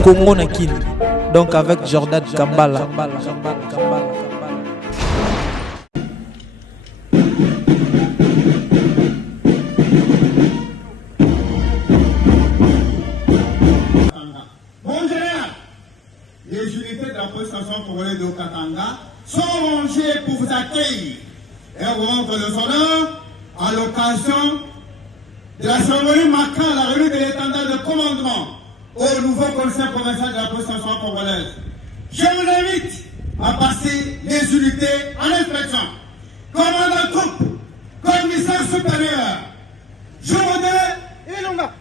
Congo Nakin. Donc avec Jordan Kambala. Bon général, les unités de la prestation congolaise de Katanga sont rangées pour vous accueillir et vous rendre le honneur à l'occasion de la cérémonie marquant la remise de l'étendard de commandement au nouveau conseil provincial de la prestation congolaise. Je vous invite à passer les unités en inspection. Commandant troupe, commissaire supérieur, Jorodé Ilunga.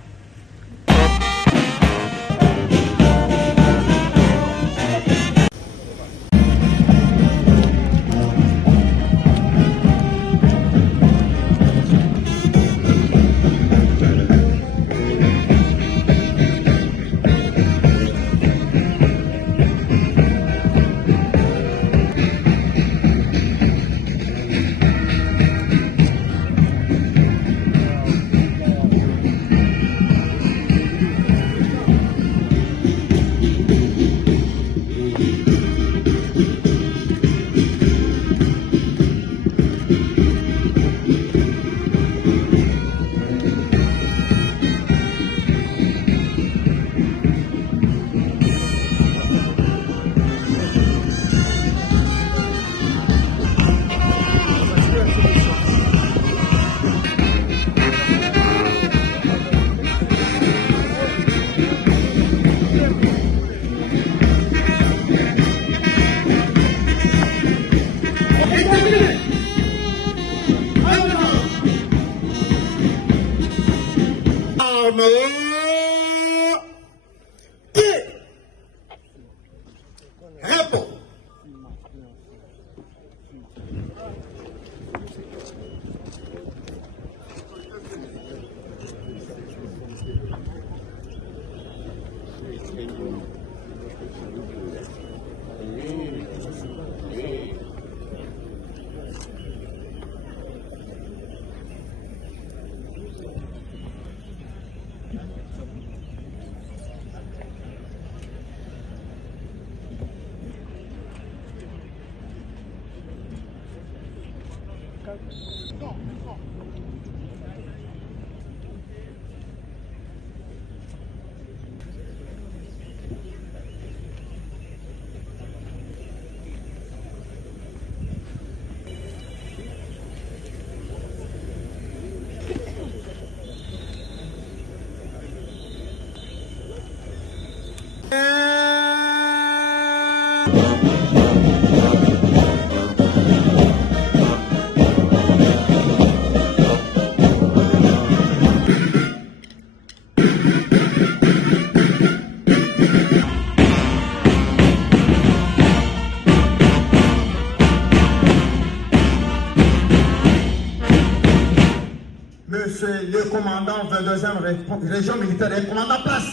Monsieur le commandant 22e région militaire et commandant place,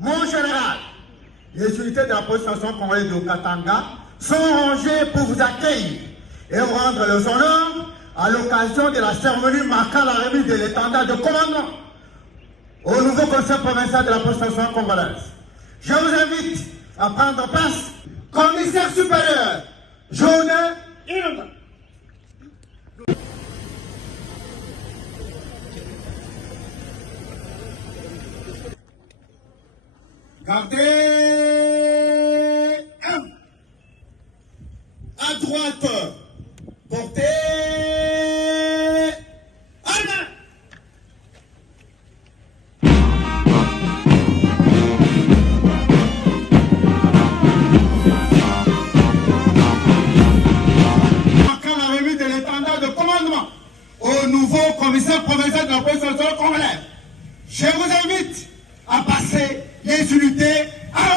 mon général, les unités de la prestation congolaise de Katanga sont rangées pour vous accueillir et vous rendre les honneurs à l'occasion de la cérémonie marquant la remise de l'étendard de commandement au nouveau conseil provincial de la prestation congolaise. Je vous invite à prendre place, commissaire supérieur, Jorodé Ilunga. Gardez à droite, portez à main. Marquant la remise de l'étendard de commandement au nouveau commissaire provincial de la prestation congolaise. Je vous invite à passer les unités à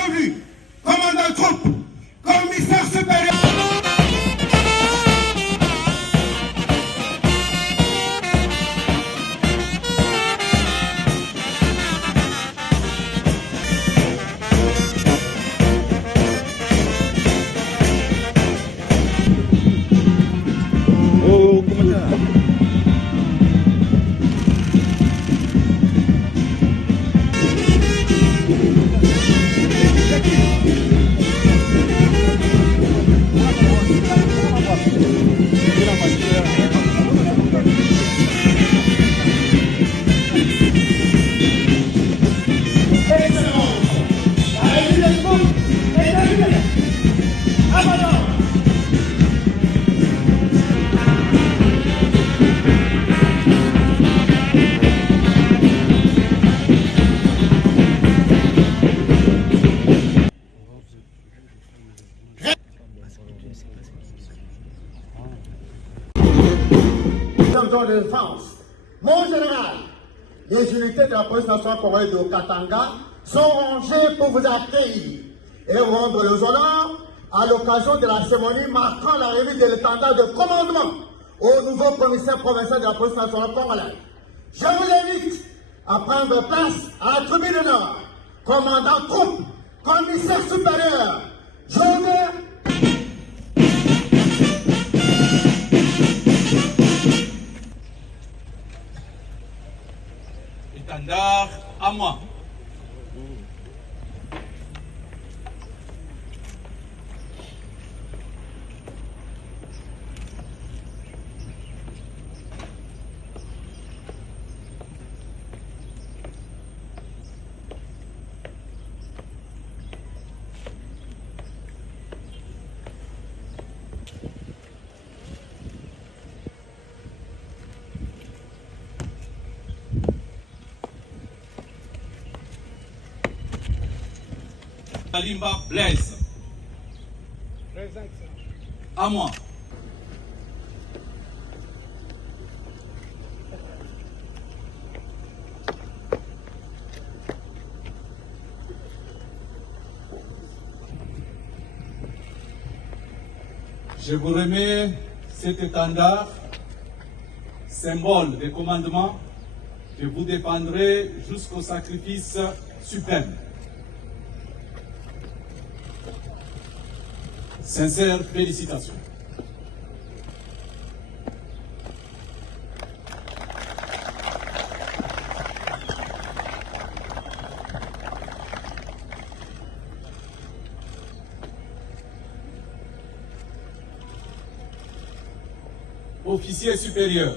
les unités de la police nationale congolaise de Katanga sont rangées pour vous accueillir et rendre les honneurs à l'occasion de la cérémonie marquant l'arrivée de l'étendard de commandement au nouveau commissaire provincial de la police nationale congolaise. Je vous invite à prendre place à la tribune d'honneur. Commandant troupe, commissaire supérieur, Joubert. Étendard à moi. Kalimba Blaise. À moi. Je vous remets cet étendard, symbole de commandement, que vous défendrez jusqu'au sacrifice suprême. Sincères félicitations. Officier supérieur.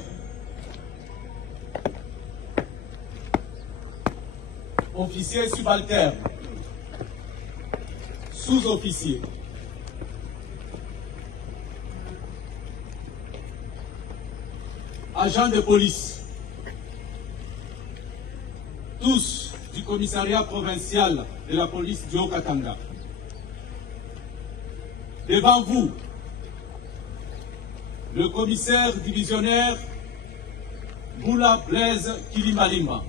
Officier subalterne. Sous-officier. Agents de police, tous du commissariat provincial de la police du Haut-Katanga. Devant vous, le commissaire divisionnaire Boula Blaise Kilimalimba,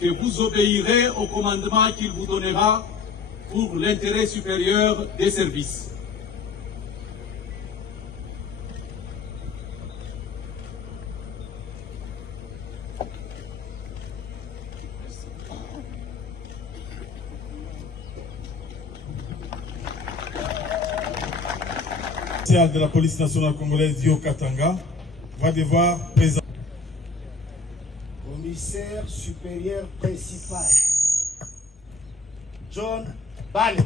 que vous obéirez au commandement qu'il vous donnera pour l'intérêt supérieur des services. De la police nationale congolaise du Haut-Katanga va devoir présenter. Commissaire supérieur principal, John Bale.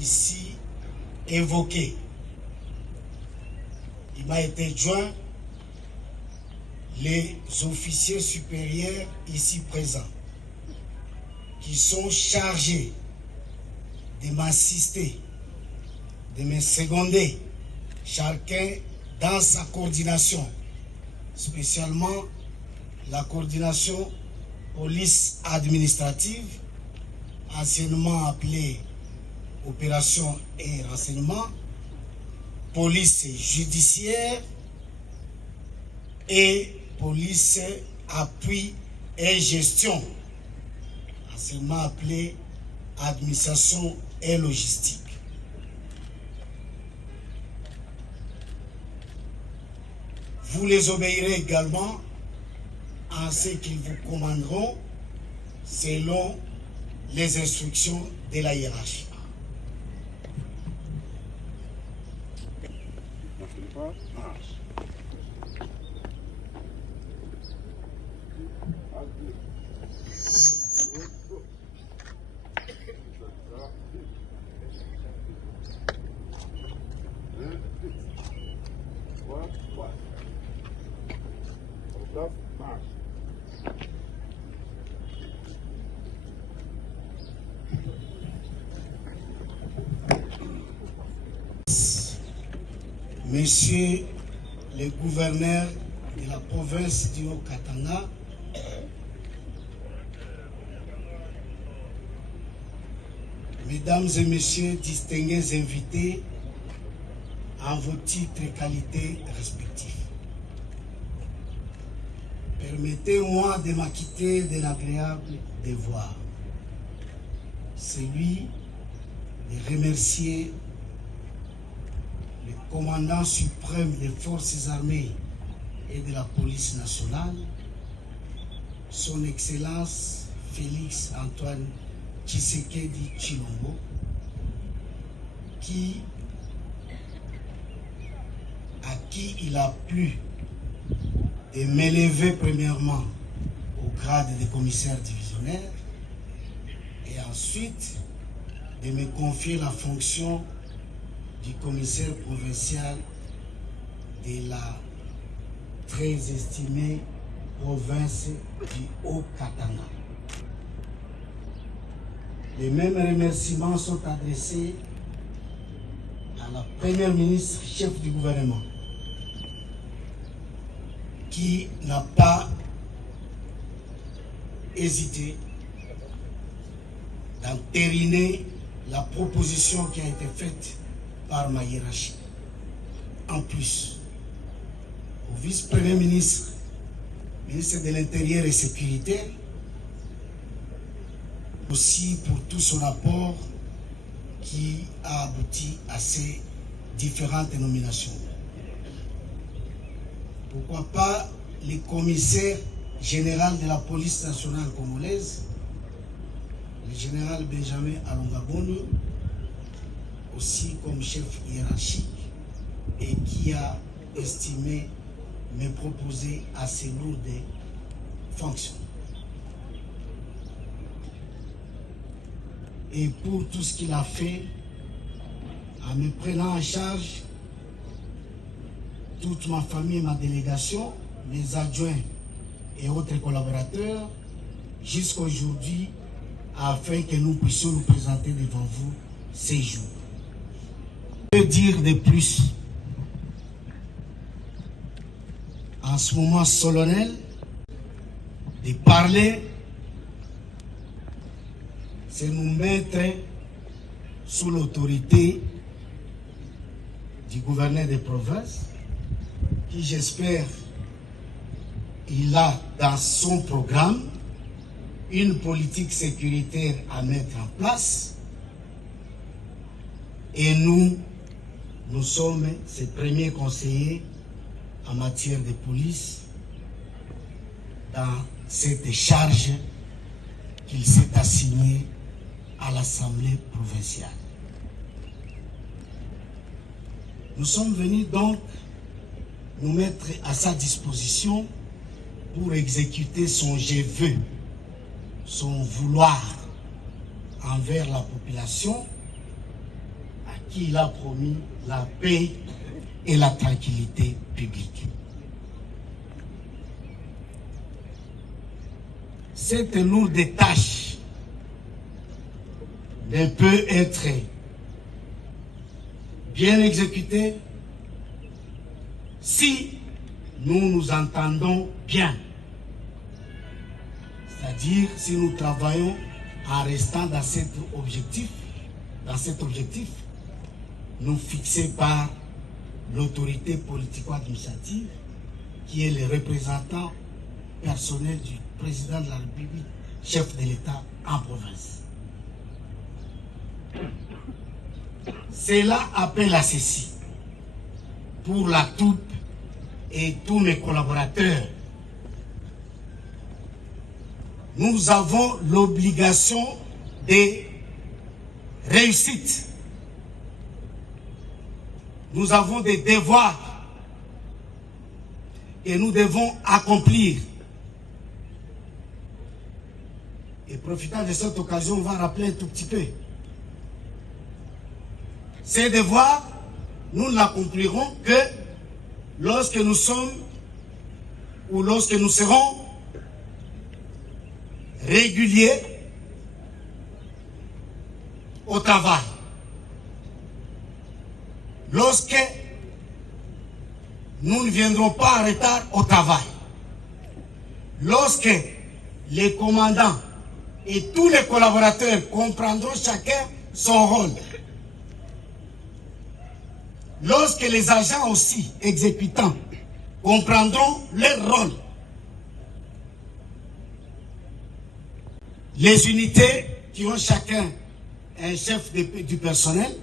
Ici évoqué. Il m'a été joint les officiers supérieurs ici présents qui sont chargés de m'assister, de me seconder, chacun dans sa coordination, spécialement la coordination police administrative, anciennement appelée opération et renseignement, police judiciaire et police appui et gestion, anciennement appelée administration et logistique. Vous les obéirez également à ce qu'ils vous commanderont selon les instructions de la hiérarchie. Monsieur le gouverneur de la province du Haut-Katanga, Mesdames et Messieurs, distingués invités, en vos titres et qualités respectifs. Permettez-moi de m'acquitter de l'agréable devoir, celui de remercier le commandant suprême des forces armées et de la police nationale, son Excellence Félix Antoine Tshisekedi Tshilombo, à qui il a plu de m'élever premièrement au grade de commissaire divisionnaire et ensuite de me confier la fonction du commissaire provincial de la très estimée province du Haut-Katanga. Les mêmes remerciements sont adressés à la première ministre, chef du gouvernement, qui n'a pas hésité d'entériner la proposition qui a été faite par ma hiérarchie. En plus, au vice-premier ministre, ministre de l'Intérieur et Sécurité, aussi pour tout son apport qui a abouti à ces différentes nominations. Pourquoi pas le commissaire général de la police nationale congolaise, le général Benjamin Alongaboni, aussi comme chef hiérarchique, et qui a estimé me proposer à ces lourdes fonctions. Et pour tout ce qu'il a fait, en me prenant en charge toute ma famille et ma délégation, mes adjoints et autres collaborateurs, jusqu'à aujourd'hui, afin que nous puissions nous présenter devant vous ces jours. Que dire de plus? En ce moment solennel, de parler, c'est nous mettre sous l'autorité du gouverneur de province, qui j'espère, il a dans son programme une politique sécuritaire à mettre en place. Et nous sommes ses premiers conseillers en matière de police dans cette charge qu'il s'est assignée à l'Assemblée provinciale. Nous sommes venus donc nous mettre à sa disposition pour exécuter son je veux, son vouloir envers la population à qui il a promis la paix et la tranquillité publique. Cette lourde tâche ne peut être bien exécutée si nous nous entendons bien. C'est-à-dire si nous travaillons en restant dans cet objectif nous fixé par l'autorité politico-administrative qui est le représentant personnel du président de la République, chef de l'État en province. Cela appelle à ceci, pour la troupe et tous mes collaborateurs, nous avons l'obligation de réussite. Nous avons des devoirs et nous devons accomplir. Et profitant de cette occasion, on va rappeler un tout petit peu. Ces devoirs, nous ne l'accomplirons que lorsque nous sommes ou lorsque nous serons réguliers au travail. Lorsque nous ne viendrons pas en retard au travail. Lorsque les commandants et tous les collaborateurs comprendront chacun son rôle, lorsque les agents aussi exécutants comprendront leur rôle, les unités qui ont chacun un chef du personnel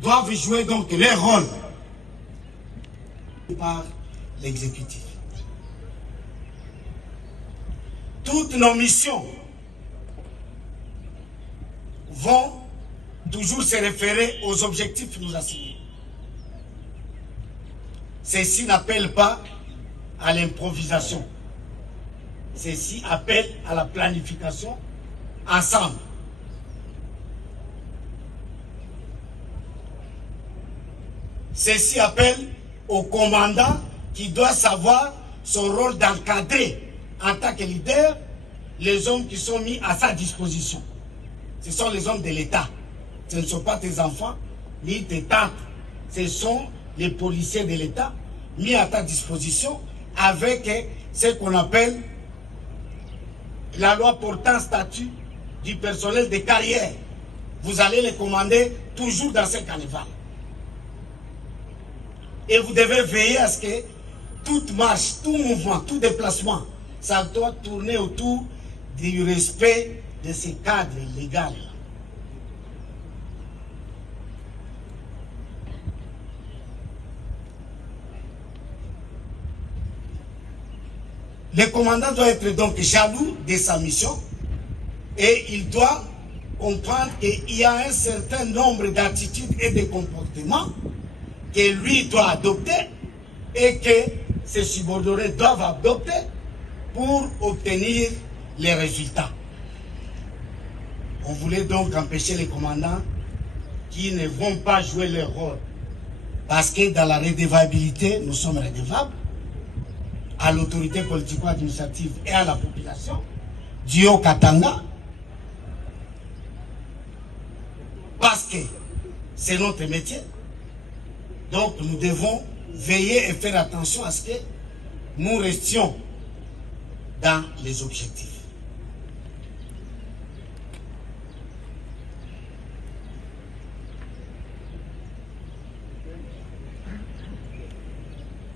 doivent jouer donc leur rôle par l'exécutif. Toutes nos missions vont toujours se référer aux objectifs nous assignés. Ceci n'appelle pas à l'improvisation. Ceci appelle à la planification ensemble. Ceci appelle au commandant qui doit savoir son rôle d'encadrer en tant que leader les hommes qui sont mis à sa disposition. Ce sont les hommes de l'État. Ce ne sont pas tes enfants ni tes tantes. Ce sont les policiers de l'État mis à ta disposition avec ce qu'on appelle la loi portant statut du personnel de carrière. Vous allez les commander toujours dans ce carnaval. Et vous devez veiller à ce que toute marche, tout mouvement, tout déplacement, ça doit tourner autour du respect de ces cadres légaux. Le commandant doit être donc jaloux de sa mission et il doit comprendre qu'il y a un certain nombre d'attitudes et de comportements que lui doit adopter et que ses subordonnés doivent adopter pour obtenir les résultats. On voulait donc empêcher les commandants qui ne vont pas jouer leur rôle. Parce que dans la redevabilité, nous sommes redevables à l'autorité politico-administrative et à la population du Haut-Katanga. Parce que c'est notre métier. Donc nous devons veiller et faire attention à ce que nous restions dans les objectifs.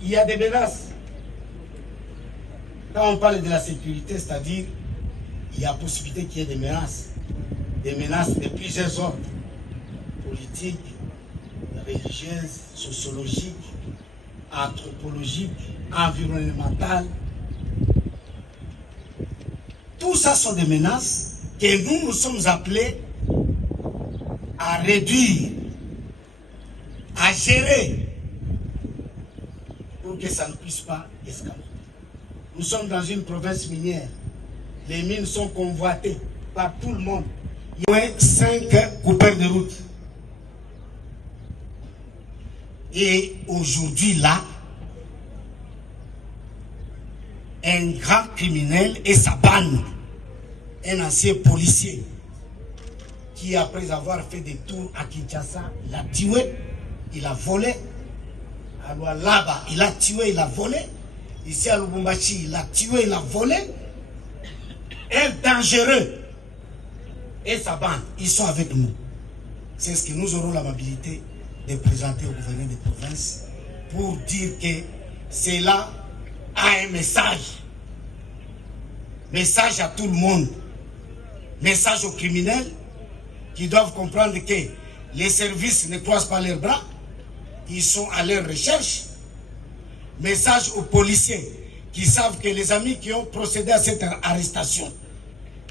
Il y a des menaces. Quand on parle de la sécurité, c'est-à-dire il y a possibilité qu'il y ait des menaces de plusieurs ordres, politiques, religieuses, sociologiques, anthropologiques, environnementales. Tout ça sont des menaces que nous sommes appelés à réduire, à gérer, pour que ça ne puisse pas escalader. Nous sommes dans une province minière. Les mines sont convoitées par tout le monde. Il y a 5 coupeurs de route. Et aujourd'hui, là, un grand criminel et sa bande, un ancien policier, qui après avoir fait des tours à Kinshasa, il a tué, il a volé. À Lualaba, il a tué, il a volé. Ici à Lubumbashi, il a tué, il a volé. Un dangereux et sa bande, ils sont avec nous. C'est ce que nous aurons l'amabilité de présenter au gouverneur de province pour dire que cela a un message. Message à tout le monde. Message aux criminels qui doivent comprendre que les services ne croisent pas leurs bras. Ils sont à leur recherche. Message aux policiers qui savent que les amis qui ont procédé à cette arrestation,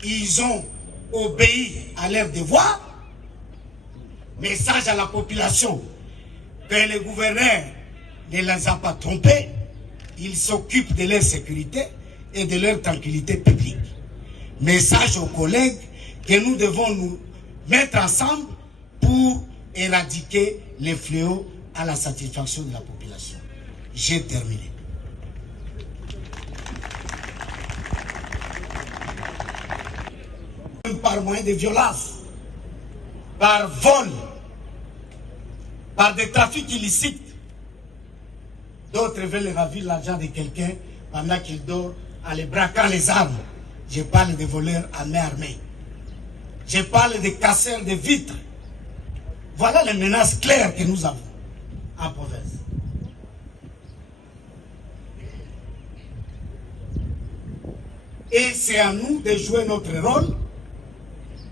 ils ont obéi à leur devoir. Message à la population que le gouverneur ne les a pas trompés. Il s'occupe de leur sécurité et de leur tranquillité publique. Message aux collègues que nous devons nous mettre ensemble pour éradiquer les fléaux à la satisfaction de la population. J'ai terminé. Par moyen de violence, par vol, par des trafics illicites, D'autres veulent ravir l'argent de quelqu'un pendant qu'il dort en les braquant les armes. Je parle de voleurs à main armée. Je parle de casseurs de vitres. Voilà les menaces claires que nous avons en province. Et c'est à nous de jouer notre rôle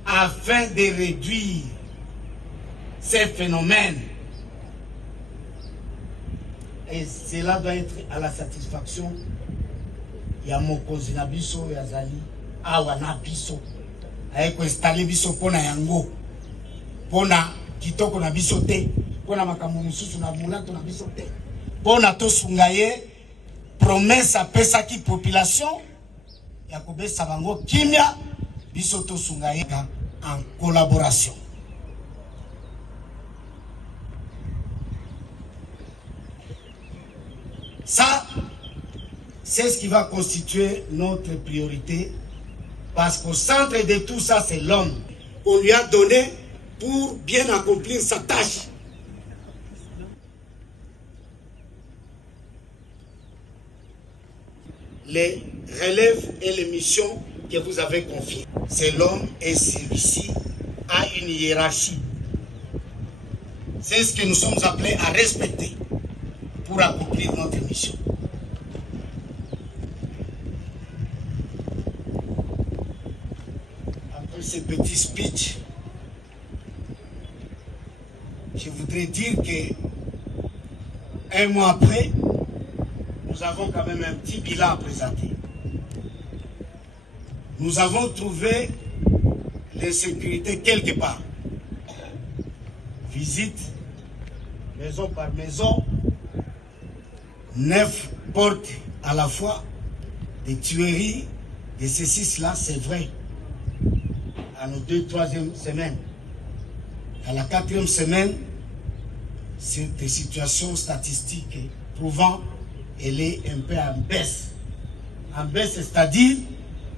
afin de réduire ces phénomènes. Et cela doit être à la satisfaction. Ya mokonzi na biso ya zali awa na biso ayeko installer biso pona yango pona kitoko na biso te pona makambo mususu na mulato na biso te pona tosunga ye promesse apesa ki population ya kobesa bango kimia biso tosunga ye en collaboration. Ça, c'est ce qui va constituer notre priorité, parce qu'au centre de tout ça, c'est l'homme qu'on lui a donné pour bien accomplir sa tâche. Les relèves et les missions que vous avez confiées, c'est l'homme et celui-ci a une hiérarchie. C'est ce que nous sommes appelés à respecter pour accomplir notre mission. Après ce petit speech, je voudrais dire que un mois après, nous avons quand même un petit bilan à présenter. Nous avons trouvé l'insécurité quelque part. Visite maison par maison, 9 portes à la fois, des tueries, de ceci, cela, c'est vrai. À nos 2e, 3e semaines. À la 4e semaine, c'est des situations statistiques prouvant qu'elle est un peu en baisse. En baisse, c'est-à-dire,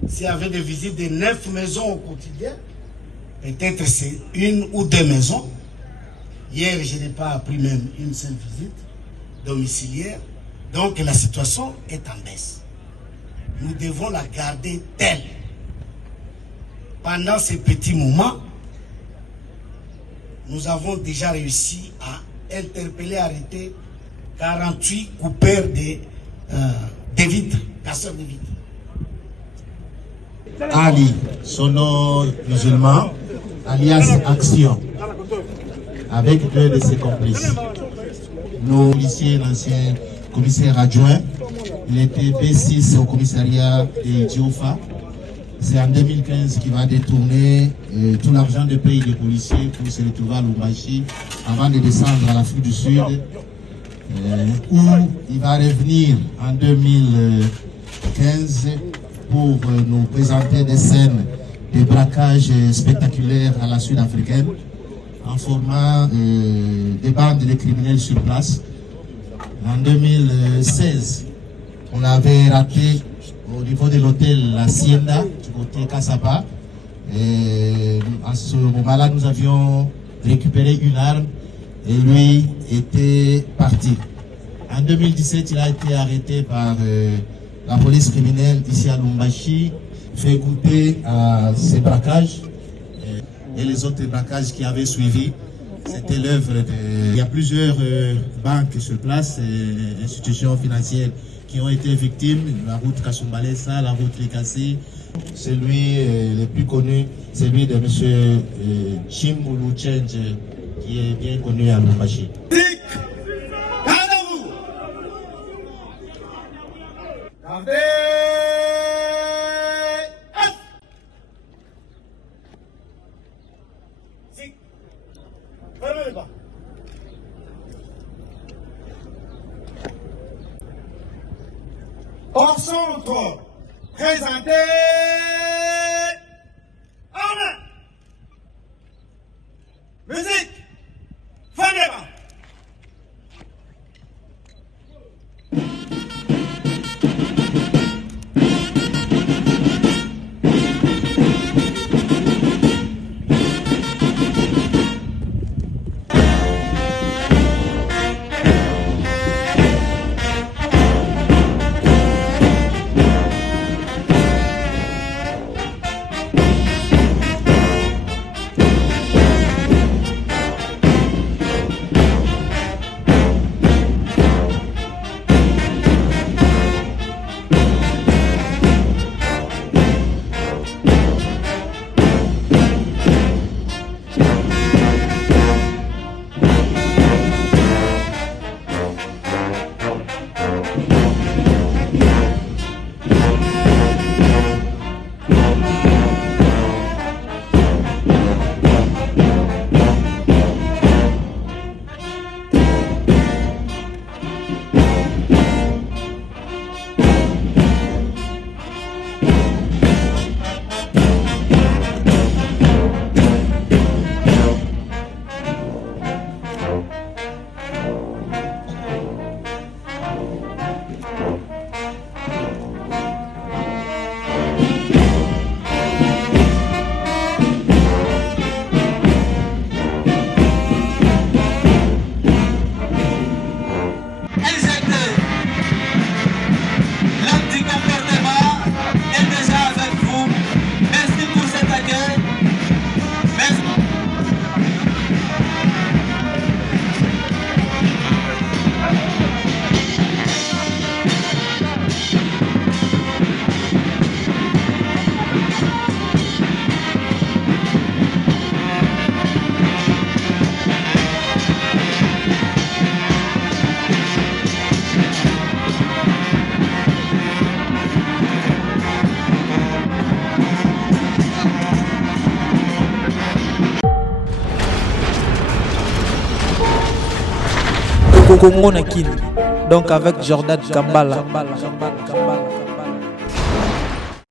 s'il y avait des visites de 9 maisons au quotidien, peut-être c'est 1 ou 2 maisons. Hier, je n'ai pas appris même une seule visite domiciliaire. Donc la situation est en baisse. Nous devons la garder telle. Pendant ces petits moments, nous avons déjà réussi à interpeller, arrêter 48 coupeurs de vitres, casseurs de vitres. Ali, son nom musulman, alias Action, avec 2 de ses complices. Nos policiers, l'ancien commissaire adjoint, il était B6 au commissariat de Diofa. C'est en 2015 qu'il va détourner tout l'argent de pays des policiers pour se retrouver à Lubumbashi avant de descendre à l'Afrique du Sud, où il va revenir en 2015 pour nous présenter des scènes de braquage spectaculaires à la sud-africaine en formant des bandes de criminels sur place. En 2016, on avait raté au niveau de l'hôtel La Hacienda, du côté Kasaba. Et à ce moment-là, nous avions récupéré une arme et lui était parti. En 2017, il a été arrêté par la police criminelle ici à Lubumbashi, fait goûter à ces braquages et les autres braquages qui avaient suivi. C'était l'œuvre de... Il y a plusieurs banques sur place, institutions financières qui ont été victimes. La route Kasumbalesa, la route Likasi. Celui le plus connu, celui de M. Chimboulou Change, qui est bien connu à Lubumbashi. Au centre, présenté en main. Musique, fin débat. Congo Nakini. Donc avec Jordan Kambala.